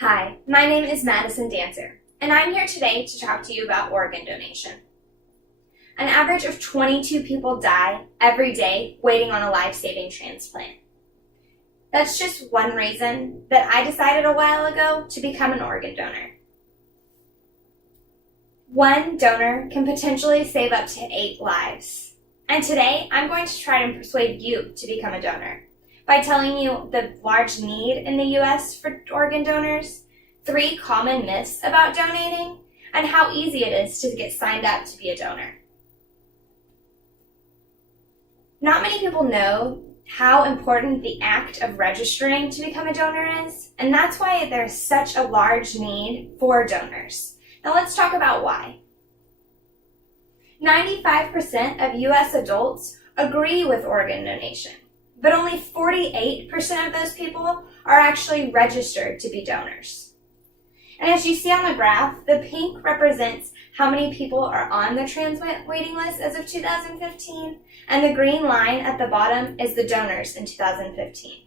Hi, my name is Madison Dancer, and I'm here today to talk to you about organ donation. An average of 22 people die every day waiting on a life-saving transplant. That's just one reason that I decided a while ago to become an organ donor. One donor can potentially save up to 8 lives. And today, I'm going to try to persuade you to become a donor by telling you the large need in the U.S. for organ donors, 3 common myths about donating, and how easy it is to get signed up to be a donor. Not many people know how important the act of registering to become a donor is, and that's why there's such a large need for donors. Now let's talk about why. 95% of U.S. adults agree with organ donation, but only 48% of those people are actually registered to be donors. And as you see on the graph, the pink represents how many people are on the transplant waiting list as of 2015, and the green line at the bottom is the donors in 2015.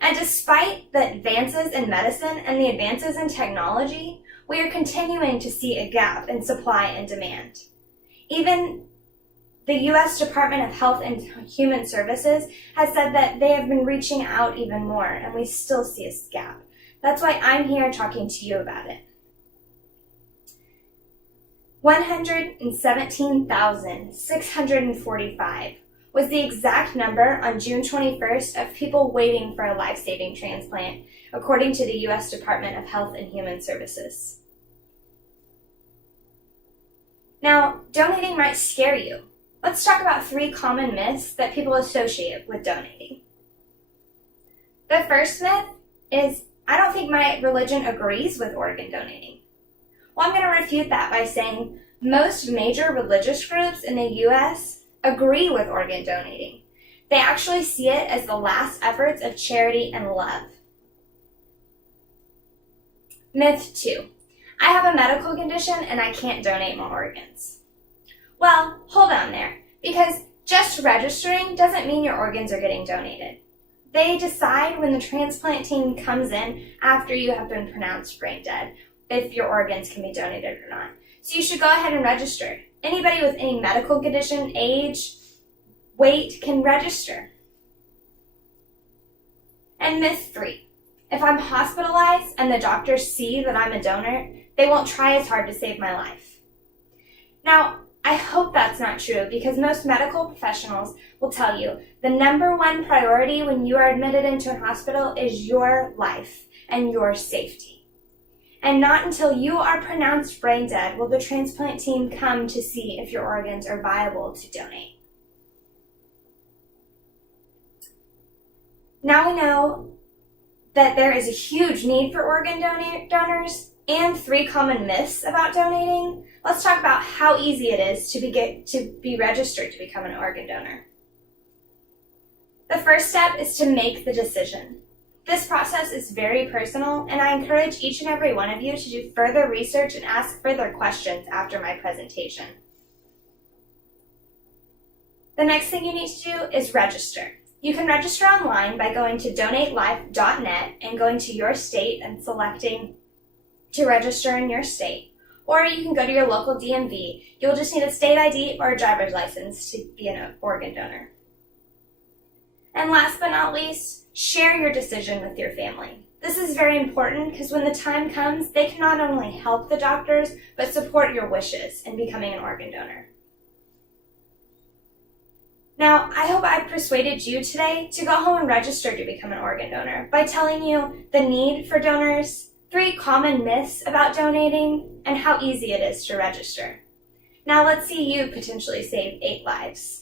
And despite the advances in medicine and the advances in technology, we are continuing to see a gap in supply and demand. Even the U.S. Department of Health and Human Services has said that they have been reaching out even more, and we still see a gap. That's why I'm here talking to you about it. 117,645 was the exact number on June 21st of people waiting for a life-saving transplant, according to the U.S. Department of Health and Human Services. Now, donating might scare you. Let's talk about 3 common myths that people associate with donating. The first myth is, I don't think my religion agrees with organ donating. Well, I'm going to refute that by saying most major religious groups in the U.S. agree with organ donating. They actually see it as the last efforts of charity and love. Myth 2. I have a medical condition and I can't donate my organs. Well, hold on there, because just registering doesn't mean your organs are getting donated. They decide when the transplant team comes in after you have been pronounced brain dead if your organs can be donated or not. So you should go ahead and register. Anybody with any medical condition, age, weight can register. And myth 3. If I'm hospitalized and the doctors see that I'm a donor, they won't try as hard to save my life. Now, I hope that's not true, because most medical professionals will tell you the number one priority when you are admitted into a hospital is your life and your safety. And not until you are pronounced brain dead will the transplant team come to see if your organs are viable to donate. Now we know that there is a huge need for organ donors and 3 common myths about donating. Let's talk about how easy it is to be registered to become an organ donor. The first step is to make the decision. This process is very personal, and I encourage each and every one of you to do further research and ask further questions after my presentation. The next thing you need to do is register. You can register online by going to donatelife.net and going to your state and selecting to register in your state. Or you can go to your local DMV. You'll just need a state ID or a driver's license to be an organ donor. And last but not least, share your decision with your family. This is very important because when the time comes, they can not only help the doctors, but support your wishes in becoming an organ donor. Now, I hope I've persuaded you today to go home and register to become an organ donor by telling you the need for donors, 3 common myths about donating, and how easy it is to register. Now let's see you potentially save 8 lives.